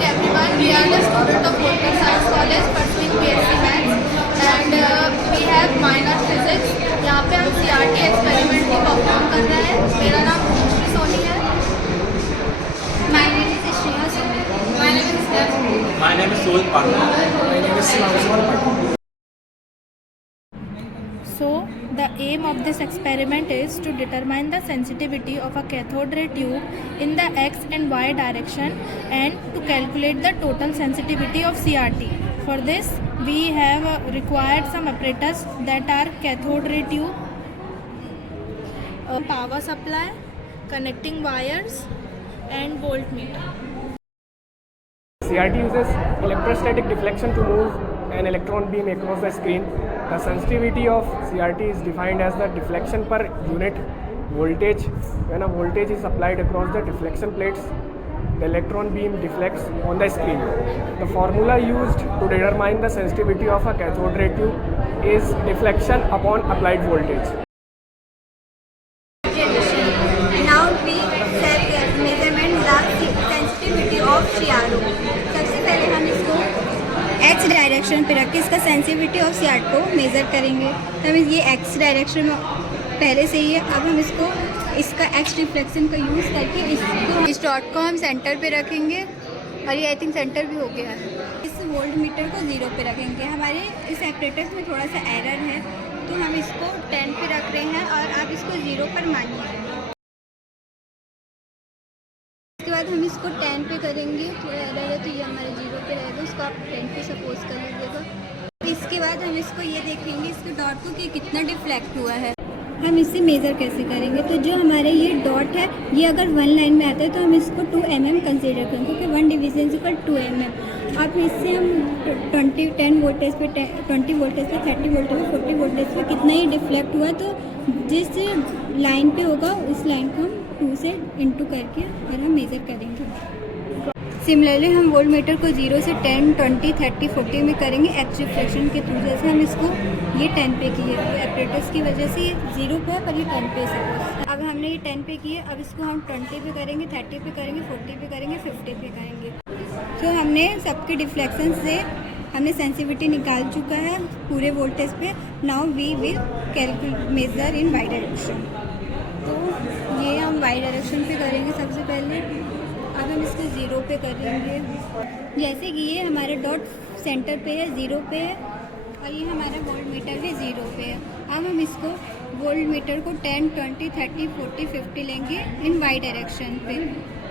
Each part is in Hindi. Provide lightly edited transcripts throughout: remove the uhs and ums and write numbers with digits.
morning everyone. We are the students of Volcker Science College pursuing BSc Maths and we have minor physics. यहाँ पे हम CRT एक्सपेरिमेंट की परफॉर्म कर रहे हैं. मेरा नाम भूषी सोनी है. My name is Shreya Soni. My name is Steph. My name is Sohit Parna. My name is Simav. So, the aim of this experiment is to determine the sensitivity of a cathode ray tube in the x and y direction and to calculate the total sensitivity of CRT. For this, we have required some apparatus that are cathode ray tube, a power supply, connecting wires and voltmeter. CRT uses electrostatic deflection to move an electron beam across the screen. The sensitivity of CRT is defined as the deflection per unit voltage. When a voltage is applied across the deflection plates, the electron beam deflects on the screen. The formula used to determine the sensitivity of a cathode ray tube is deflection upon applied voltage. Now we set measurement the sensitivity of CRO. सबसे पहले हम इसको एक्स डायरेक्शन पे रख के इसका सेंसिटिविटी ऑफ CRT को मेज़र करेंगे. तब ये एक्स डायरेक्शन में पहले से ही है. अब हम इसका एक्स रिफ्लेक्शन का यूज़ करके इस डॉट को हम सेंटर पे रखेंगे और ये आई थिंक सेंटर भी हो गया है. इस वोल्ट मीटर को 0 पे रखेंगे. हमारे इस एपरेटस में थोड़ा सा एरर है तो हम इसको 10 पे रख रहे हैं और आप इसको 0 पर मानिए. इसके बाद हम इसको 10 पे करेंगे. थोड़ा एरर है तो ये हमारे 0 पे रहेगा. उसको आप 10 पे सपोज कर लीजिएगा. इसके बाद हम इसको ये देखेंगे इसके डॉट को कि कितना डिफ्लेक्ट हुआ है. हम इससे मेज़र कैसे करेंगे. तो जो हमारे ये डॉट है ये अगर 1 लाइन में आता है तो हम इसको 2 mm कंसीडर करेंगे क्योंकि 1 डिवीजन इक्वल 2 mm. अब इससे हम 10 वोल्टेज पे 20 वोल्टेज पे 30 वोल्टेज पे 40 वोल्टेज पे कितना ही डिफ्लेक्ट हुआ तो जिस लाइन पे होगा उस लाइन को हम 2 से इंटू करके और हम मेज़र करेंगे. सिमिलरली हम वोल्ट मीटर को 0 से 10, 20, 30, 40 में करेंगे एक्स रिफ्लेक्शन के थ्रू. जैसे हम इसको ये 10 पे किए तो एपरेटस की वजह से 0 पे है पर ये 10 पे सपोज. अब हमने ये 10 पे किए. अब इसको हम 20 पे करेंगे, 30 पे करेंगे, 40 पे करेंगे, 50 पे करेंगे. तो हमने सबके डिफ्लेक्शन से हमने सेंसिटिविटी निकाल चुका है पूरे वोल्टेज पे. Now we will calculate measure in Y direction. तो ये हम वाई डायरेक्शन पे करेंगे सबसे पहले. अब हम इसको 0 पे करेंगे. जैसे कि ये हमारा डॉट सेंटर पे है 0 पे है और ये हमारा वोल्ट मीटर भी 0 पे है. अब हम इसको वोल्ट मीटर को 10, 20, 30, 40, 50 लेंगे इन वाई डायरेक्शन पे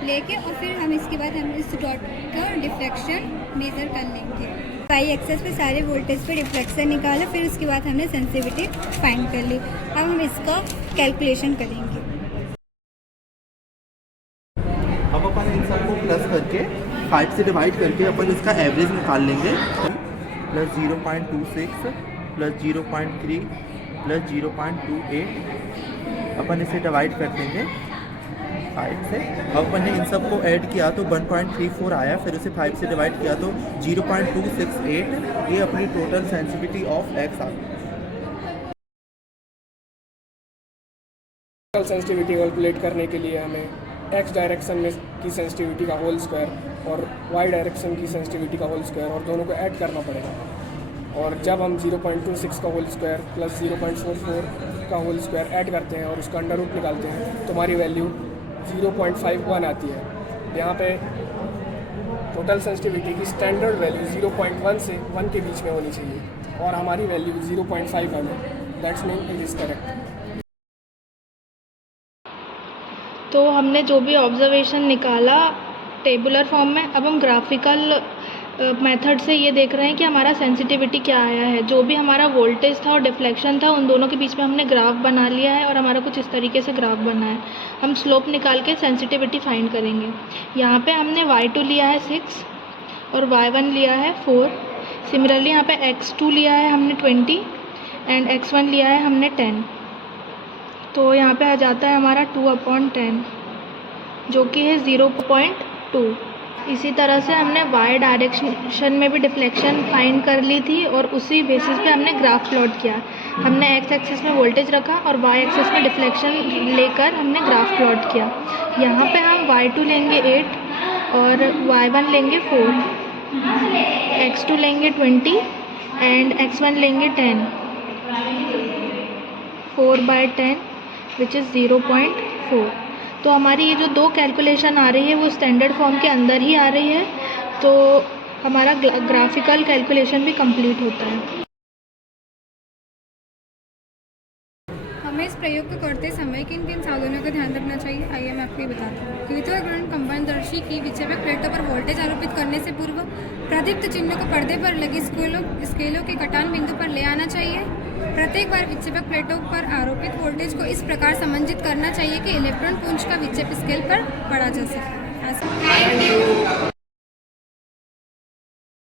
लेके और फिर हम इसके बाद हम इस डॉट का डिफ्लेक्शन मेज़र कर लेंगे. वाई एक्सेस पे सारे वोल्टेज पे डिफ्लेक्शन निकाला. फिर उसके बाद हमने सेंसिटिविटी फाइंड कर ली. अब हम इसका कैलकुलेशन करेंगे. अब अपन इन सबको प्लस करके 5 से डिवाइड करके अपन इसका एवरेज निकाल लेंगे. प्लस 0.26 प्लस 0.3 प्लस 0.28 अपन इसे डिवाइड कर देंगे 5 से. अब अपन ने इन सबको ऐड किया तो 1.34 आया. फिर उसे 5 से डिवाइड किया तो 0.268. ये अपनी टोटल सेंसिटिविटी ऑफ एक्स आ गई. सेंसिटिविटी कैलकुलेट करने के लिए हमें एक्स डायरेक्शन में की सेंसिटिविटी का होल स्क्वायर और वाई डायरेक्शन की सेंसिटिविटी का होल स्क्वायर और दोनों को ऐड करना पड़ेगा. और जब हम 0.26 का होल स्क्वायर प्लस 0.44 का होल स्क्वायर ऐड करते हैं और उसका अंडर रूट निकालते हैं तो हमारी वैल्यू 0.51 आती है. यहाँ पे टोटल सेंसिटिविटी की स्टैंडर्ड वैल्यू 0.1 से 1 के बीच में होनी चाहिए और हमारी वैल्यू 0.51 है. That's mean it is correct. तो हमने जो भी ऑब्जर्वेशन निकाला टेबुलर फॉर्म में, अब हम ग्राफिकल मेथड से ये देख रहे हैं कि हमारा सेंसिटिविटी क्या आया है. जो भी हमारा वोल्टेज था और डिफ्लेक्शन था उन दोनों के बीच में हमने ग्राफ बना लिया है और हमारा कुछ इस तरीके से ग्राफ बना है. हम स्लोप निकाल के सेंसिटिविटी फाइंड करेंगे. यहाँ पे हमने y2 लिया है 6 और y1 लिया है 4. सिमिलरली यहाँ पे x2 लिया है हमने 20 एंड x1 लिया है हमने 10. तो यहाँ पे आ जाता है हमारा 2/10 जो कि है 0.2. इसी तरह से हमने वाई डायरेक्शन में भी डिफ्लेक्शन फाइंड कर ली थी और उसी बेसिस पे हमने ग्राफ प्लॉट किया. हमने एक्स एक्सिस में वोल्टेज रखा और वाई एक्सिस में डिफ्लेक्शन लेकर हमने ग्राफ प्लॉट किया. यहाँ पे हम y2 लेंगे 8 और y1 लेंगे 4, x2 लेंगे 20 एंड x1 लेंगे 10, 4/10 विच इज़ 0.4। तो हमारी ये जो दो कैलकुलेशन आ रही है वो स्टैंडर्ड फॉर्म के अंदर ही आ रही है, तो हमारा ग्राफिकल कैलकुलेशन भी कंप्लीट होता है। हमें इस प्रयोग को करते समय किन साधनों का ध्यान रखना चाहिए, आइए मैं आपको ये बताता हूँ। क्लिटोग्राम कंपनदर्शी की विक्षेपक प्लेटों पर वोल्टेज आरोपित करने से पूर्व प्रदीप्त चिन्हों को पर्दे पर लगी स्केलों के कटान बिंदु पर ले आना चाहिए। प्रत्येक बार विक्षेपक प्लेटों पर आरोपित वोल्टेज को इस प्रकार समंजित करना चाहिए कि इलेक्ट्रॉन पुंज का विक्षेप स्केल पर पढ़ा जा सके।